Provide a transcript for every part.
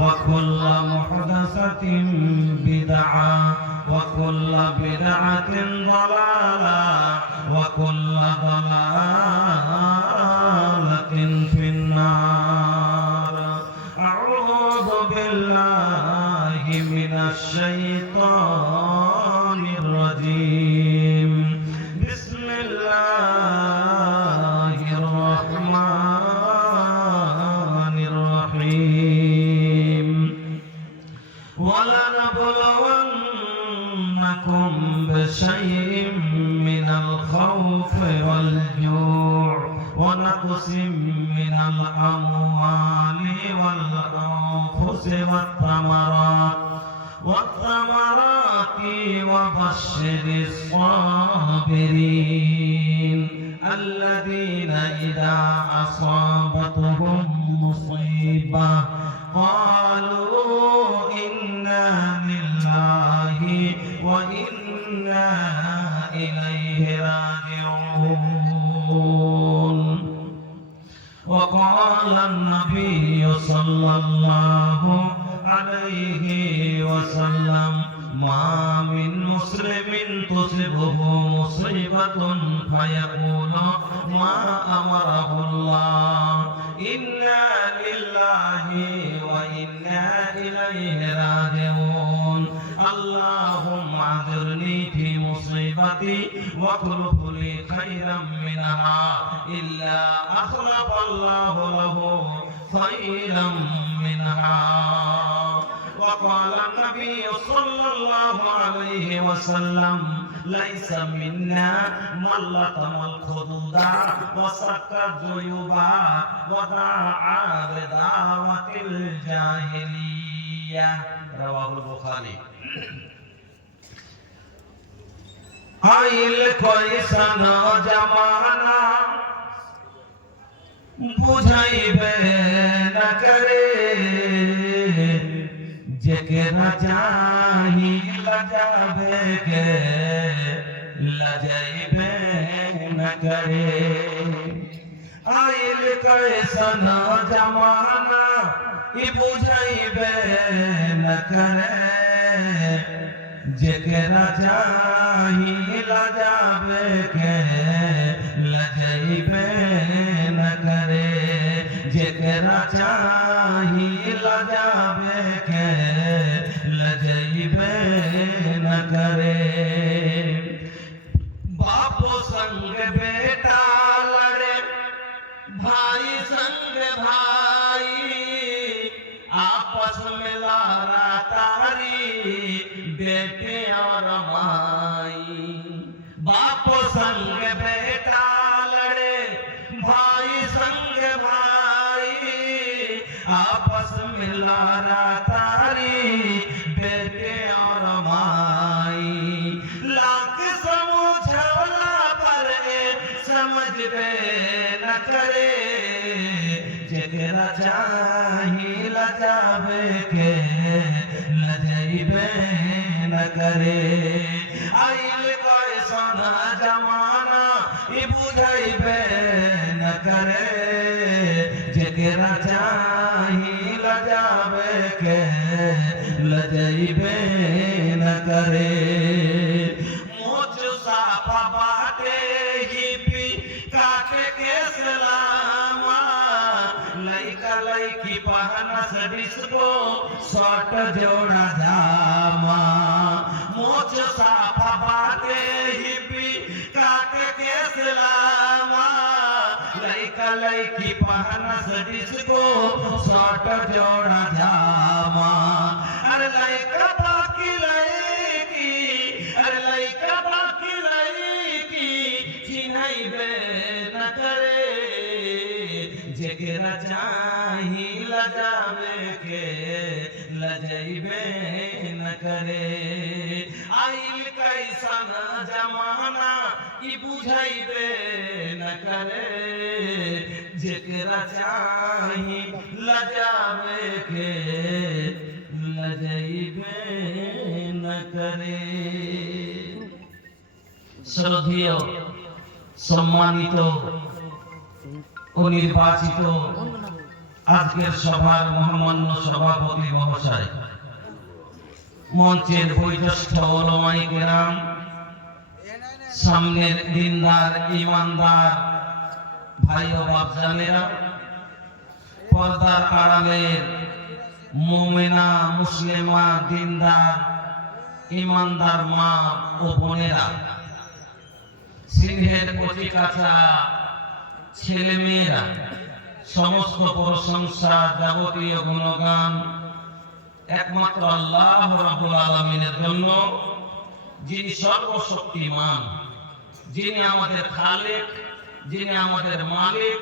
وكل محدثة بدعة وكل بدعة ضلالة وكل ضلالة في النار. أعوذ بالله من الشيطان الرجيم. بسم الله الرحمن الرحيم. ولنبلونكم بشيء من الخوف والجوع ونقص من الأموال والأنفس والثمرات وبشر الصابرين الذين إذا أصابتهم مصيبة قالوا إنا لله وإنا إليه راجعون. وقال النبي صلى الله عليه وسلم: ما من مسلم تصبه مصيبة فيقول ما أمره الله إنا لله وإنا إليه راجعون. اللهم أجرني في مصيبتي واخلف لي خيرا منها إلا أخلف الله له خيرا منها. وقال النبي صلى الله عليه وسلم: ليس منا من لطم الخدود وسك الجيوب ودعا بدعوة الجاهلية. رواه البخاري. আইল কয়সান জামানা বুঝাইবে না করে যেকে না চাহি লাজাবে কে লাজাইবে না করে। আইল কয়সান জামানা ই বুঝাইবে না করে যেকে না চাহি লাজাবে কে লাজাইবে না করে। যেকে না চাহি লাজাবে কে লাজাইবে না করে। बाप संग बेटा लड़े भाई संग भाई आपस में लारा तारी बेटे और माई। बाप संग बेटा लड़े भाई संग भाई आपस में लारा तारी बेटे और माई। लाख समझौला पर समझ बे न करे जगरा चाही लजावे के लजाइबे न करे। आइल कयसन जमाना इ बुझाइबे न करे जगरा चाही लजावे के लजाइबे न करे। मोच साफा बाटे हिपी काटे के सलामा लइका लइकी पहना डिस्को शॉर्ट जोड़ा जामा। मोच साफा बाटे हिपी काटे के सलामा लइका लइकी पहना डिस्को शॉर्ट जोड़ा जामा। अरे लइका बाकी लइकी अरे लइका बाकी लइकी चिन्हैबे न करे जेकरा चाही लजावे के लजाइबे न करे। आइल कैसन जमाना इ बुझाइबे न करे जेकरा चाही लजावे के लजाइबे न करे। শ্রদ্ধেয় সম্মানিত ও নির্বাচিত আজকের সভার মহামান্য সভাপতি মহাশয়, মঞ্চের বয়োজ্যেষ্ঠ ওলামায়ে কেরাম, সামনের দিনদার ইমানদার ভাই ও বাপজানেরা, পর্দার আড়ালের মুমিনা মুসলিমা দিনদার ইমানদার মা ও বোনেরা, সিংহের কচি কাঁচা ছেলে মেয়েরা, সমস্ত প্রশংসা যাবতীয় গুণগান একমাত্র আল্লাহ রাব্বুল আলামিনের জন্য, যিনি সর্বশক্তিমান, যিনি আমাদের খালেক, যিনি আমাদের মালিক,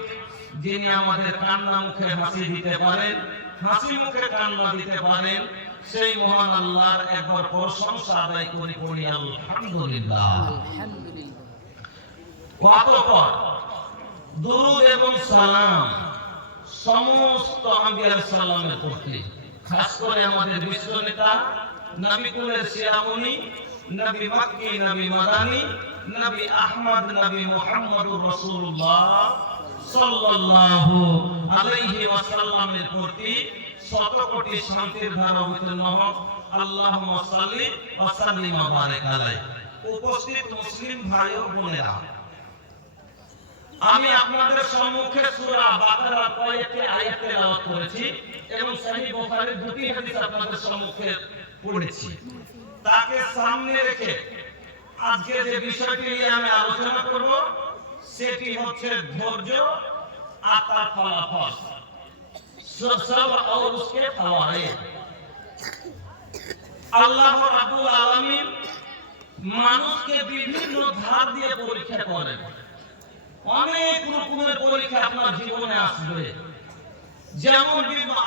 যিনি আমাদের কান্না মুখে হাসি দিতে পারেন, হাসি মুখে কান্না দিতে পারেন, সেই মহান আল্লাহর একবার প্রশংসা আদায় করি পড়ি আলহামদুলিল্লাহ। অতঃপর দুরূদ এবং সালাম সমস্ত আম্বিয়া সালামের প্রতি, খাস করে আমাদের বিশ্ব নেতা নবী কুলের শিরামণি, নবী মক্কি, নবী মাদানী, নবী আহমদ, নবী মুহাম্মদুর রাসূলুল্লাহ সাল্লাল্লাহু আলাইহি ওয়াসাল্লামের প্রতি শত কোটি শান্তির ধারা অবতীর্ণ হোক। আল্লাহুম্মা সাল্লি ওয়া সাল্লিম ওয়া বারিক আলাইহি। উপস্থিত মুসলিম ভাই ও বোনেরা, আমি আপনাদের সম্মুখে সূরা বাকারার কয়েকটি আয়াত তেলাওয়াত করেছি এবং সহিহ বুখারীর দুটি হাদিস আপনাদের সম্মুখে পড়েছি। তাকে সামনে রেখে আজকে যে বিষয়টি নিয়ে আমি আলোচনা করব সেটি হচ্ছে ধৈর্য আর তার ফলাফল, সবর और उसके फवाइद। আল্লাহ রাব্বুল আলামিন মানুষকে বিভিন্ন ধার দিয়ে পরীক্ষা করেন। অনেক রকমের পরীক্ষা আপনার জীবনে আসবে। যেমন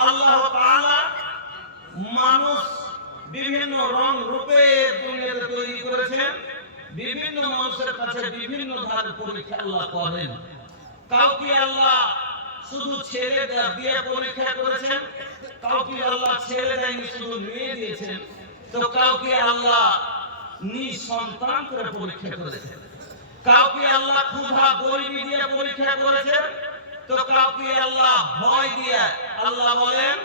আল্লাহ তাআলা মানুষ বিভিন্ন রং রূপে দুনিয়াতে তৈরি করেছেন, বিভিন্ন মানুষের কাছে বিভিন্ন ধারের পরীক্ষা আল্লাহ করেন। কাউকে আল্লাহ শুধু ছেলে দিয়ে পরীক্ষা করেছেন, কাউকে আল্লাহ ছেলে দেয়নি শুধু মেয়ে দিয়েছেন, তো কাউকে আল্লাহ নিঃসন্তান করে পরীক্ষা করেছেন, কাউকে আল্লাহ ক্ষুধা গরিবি দিয়ে পরীক্ষা করেছেন, তো কাউকে আল্লাহ ভয় দিয়ে। আল্লাহ বলেন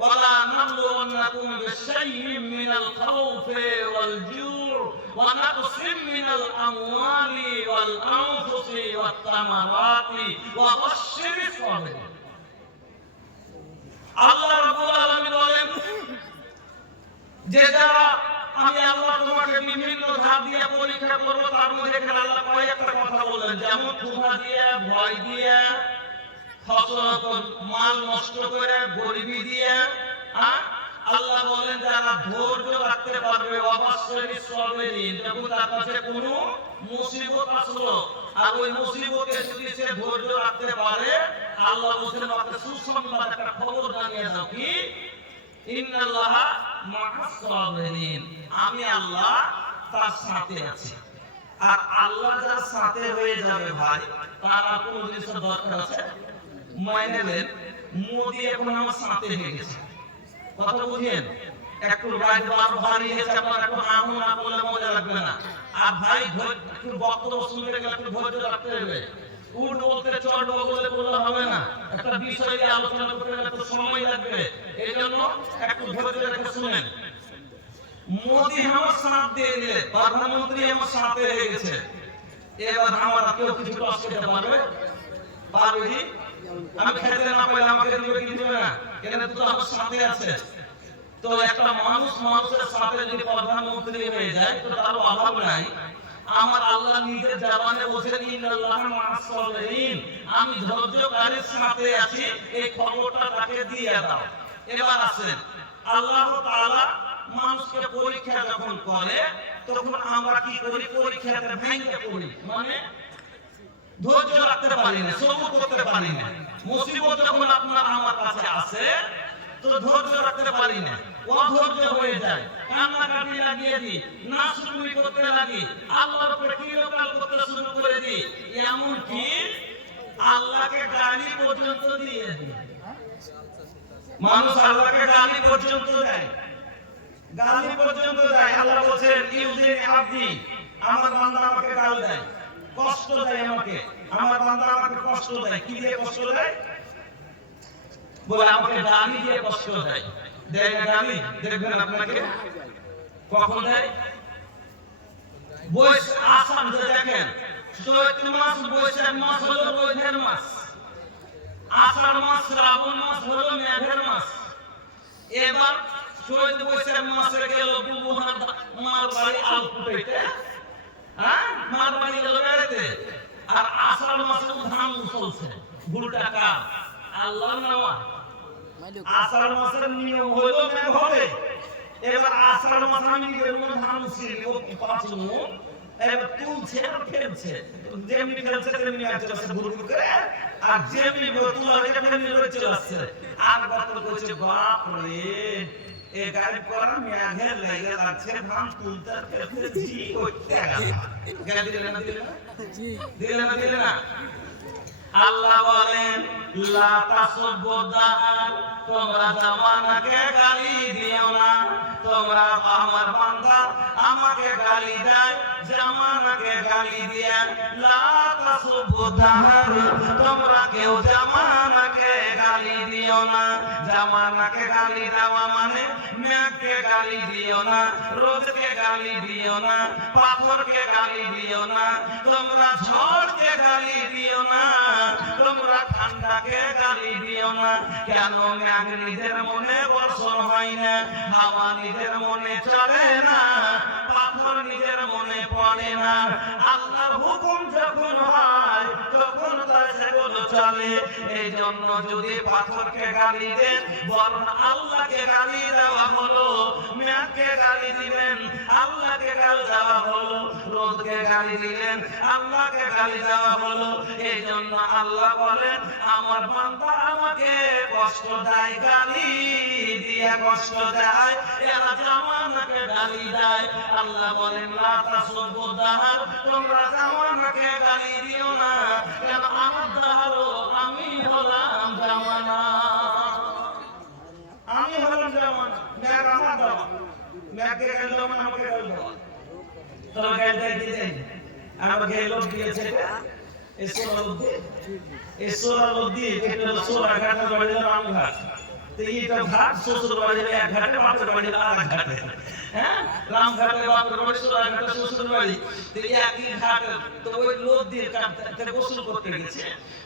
ওয়ালা নাবলুওয়ান্নাকুম বিশাইইম মিনাল খাউফি ওয়াল জু'ই ওয়া নাকসিম মিনাল আমওয়ালি ওয়াল আনফুসি ওয়াত তামারাতি ওয়া বাশশিরিস সাবিরিন। আল্লাহ রাব্বুল আলামিন বলেন যে যারা আমি আল্লাহ তোমাকে বিভিন্ন ধাপ দিয়ে পরীক্ষা করব, তার মধ্যে এখানে আল্লাহ কয়েকটা কথা বললেন, যেমন ক্ষুধা দিয়ে, ভয় দিয়ে, মাল নষ্ট করে, গরিবি দিয়ে। আল্লাহ বলেন যারা ধৈর্য রাখতে পারবে, অবশ্যই সাবিরিন, যখন তার কাছে কোনো মুসিবত আসলো আর ওই মুসিবতে যদি সে ধৈর্য রাখতে পারে, আল্লাহ বলেন আপনাকে সুসংবাদ একটা খবর জানিয়ে দাও, কি ইন্নাল্লাহা মা'আস সাবিরিন, আমি আল্লাহ তার সাথে আছি। আর আল্লাহ যার সাথে হয়ে যাবে ভাই, তার আর কোনো জিনিসের দরকার আছে? মাইনে নেন, মোদি এখন আমার সাথে হয়ে গেছে, কথা বুঝেন? একটু বাড়ি গেছে, আপনার একটু আমু না বললে মজা লাগবে না। আর ভাই একটু বক্তব্য শুনতে গেলে একটু ধৈর্য রাখতে হবে। উঠ বলতে চট বললে বললে হবে না, একটা বিষয় নিয়ে আলোচনা করতে গেলে একটু সময় লাগবে। এই জন্য একটু ধৈর্য রেখে শুনেন। মোদি আমার সাথ দিয়ে দিলে, প্রধানমন্ত্রী আমার সাথে হয়ে গেছে, এবার আমার কেউ কিছু টস খেতে পারবে? পারবে? আমি খেতে না পাইলে আমাকে দিবে কি দিবে না? এখানে তো আমার সাথে আছে। তো একটা মানুষের সাথে যদি প্রধানমন্ত্রী হয়ে যায়, তো তার অভাব নাই। আমার আল্লাহ নিজের জবানে বলেন ইন্নাল্লাহা মা'আস সাবিরিন, আমি ধৈর্যকারীর সাথে আছি, এই খবরটা তাকে দিয়ে দাও। এবার আসেন, আল্লাহ তাআলা মানুষকে পরীক্ষা যখন করে, তখন আমরা কি করি? পরীক্ষাতে ভেঙে পড়ি, মানে ধৈর্য রাখতে পারি না, সবর করতে পারি না। মুসিবত যখন আপনার আমার কাছে আসে, তো ধৈর্য রাখতে পারি না, অধৈর্য হয়ে যায়, কান্নাকাটি লাগিয়ে দিই, নাশুকুরি করতে লাগি, আল্লাহর উপরে কিরকাল করতে শুরু করে দিই, এমনকি আল্লাহকে গালি পর্যন্ত দিয়ে দিই। মানুষ আল্লাহকে গালি পর্যন্ত দেয়, গালি পর্যন্ত দেয়। আল্লাহ বলেন ইউজিনি আব্দি, আমার বান্দা আমাকে গাল দেয়, কষ্ট দেয় আমাকে, আমার বান্দা আমাকে কষ্ট দেয়। কি দিয়ে কষ্ট দেয়? বলে আমাকে গালি দিয়ে কষ্ট দেয়। দেয় না গালি? দেখবেন আপনাকে কখন দেয়? বৈশ আসাম যে দেখেন, চৈত্র মাস বৈশাখ মাস হলো রোদের মাস, আষাঢ় মাস শ্রাবণ মাস হলো মেঘের মাস। এবার চৈত্র বৈশাখ মাসে গেল বুবুহার মার বাড়ি আলপুটাইতে, হ্যাঁ মার বাড়ি গেল বেড়াতে, আর আষাঢ় মাসে ধান চলছে ভুলটাকা আল্লাহ নেওয়া। আষাঢ় মাসের নিয়ম হলো মেঘ হবে। এবার আষাঢ় মাসে আমি ধান ছিল পাঁচলু, এবার তুলছে আর ফেলছে, যেমনি ফেলছে তেমনি চলে ঘুর ঘুর করে, আর যেমনি তুলা তেমনি চলে আসছে। আর গত করছে বাপ রে, এ গাড়ি করা মেঘে লেগে লাগছে, ধান তুলতে ফেলতে জি করতে গেল। দিলে না দিলে না? দিলে না দিলে না? আল্লাহ বলেন লা তাসুবুদ্দার, তোমরা জামানাকে গালি দিও না। তোমরা আমার বান্দা আমাকে গালি দেয়, জামানাকে গালি দিয়ে। লা তাসুবুদ্দার, তোমরা কেউ জামানাকে গালি দিও না। জামানাকে গালি দেওয়া মানে মেঘকে গালি দিও না, রোদকে গালি দিও না, পাথরকে গালি দিও না, তোমরা ঝড়কে গালি দিও না, তোমরা ঠান্ডাকে গালি দিও না। কেন? মেঘ নিজের মনে বর্ষণ হয় না, হাওয়া নিজের মনে চলে না, পাথর নিজের মনে পড়ে না। আল্লাহর হুকুম যখন হয় তখন তার সেগুলো চলে। এই জন্য যদি পাথরকে গালি দেন, বরং আল্লাহকে গালি দেওয়া হলো। মেঘকে গালি দিবেন, আল্লাহকে গালি দেওয়া হলো। রোদকে গালি দিলেন, আল্লাহকে গালি দেওয়া হলো। এই জন্য আল্লাহ বলেন আমার বান্দা আমাকে কষ্ট দেয়, গালি দিয়ে কষ্ট দেয়, এরা জামানাকে গালি দেয়। আল্লাহ বলেন লা তাসুবুদ্দার, তোমরা জামানাকে গালি দিও না। কেন? আমার দাহারো, আমি হলাম জামানা, আমি হলাম জামানা। মেঘ আমার দেওয়া, মেঘকে গালি দেওয়া মানে আমাকে গালি দেওয়া। তবে গালি দেয় দিতেন, আমাকে লোক দিয়েছে এই সোলা নদী, এটা সোলা ঘাটের বাড়ি রামঘাট। এইটা ঘাট শ্বশুর বাড়ি এক ঘাটে, বাপের বাড়ি আর এক ঘাটে। হ্যাঁ, রামঘাটে বাপের বাড়ি, সোলা ঘাটে শ্বশুর বাড়ি, তো একই ঘাটে। তো ওই লোক দিয়ে কাটতে গোসল করতে গেছে,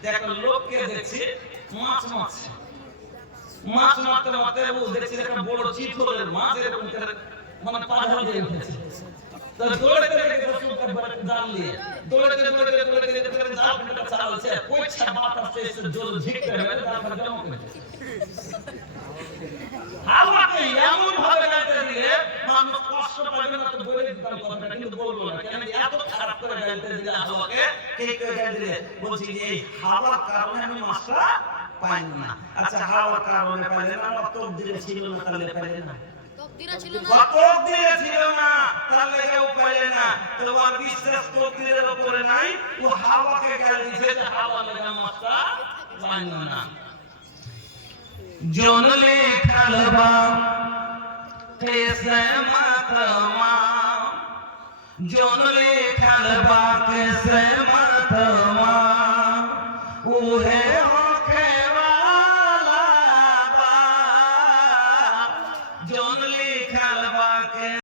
একটা লোককে দেখছি মাছ মারছে, মাছ মারতে মারতে ও দেখছি একটা বড় চিতলের মাছ এরকম মানে পাড়া দিয়ে উঠেছে। দৌড়াতে জাল দিয়ে দৌড়াতে জাল ফেলে চালছে, পয়সা বাতাস এসে জল ঝিকতে হবে, তারপর জমা করে হাওয়াকে এমন ভাবে গাইতে দিলে মানুষ কষ্ট পাবে না। তো বলে দিতাম কথাটা, কিন্তু বলবো না। কেন? এত খারাপ করে গাইতে দিলে হাওয়াকে, কে কে গাইতে দিলে বলছি যে এই হাওয়ার কারণে আমি মাছটা পাই না। আচ্ছা, হাওয়ার কারণে পাইলে না, তকদিরে ছিল না, তাহলে পাইলে না, তকদিরে ছিল না, তাহলে কেউ পাইলে না। তো আর বিশ্বাস তকদিরের উপরে নাই, ও হাওয়াকে গালি দিয়েছে যে হাওয়া লেগে মাছটা পাই না। জনলে খালবা कैसे मतमा, জনলে খালবা कैसे मतमा, उहे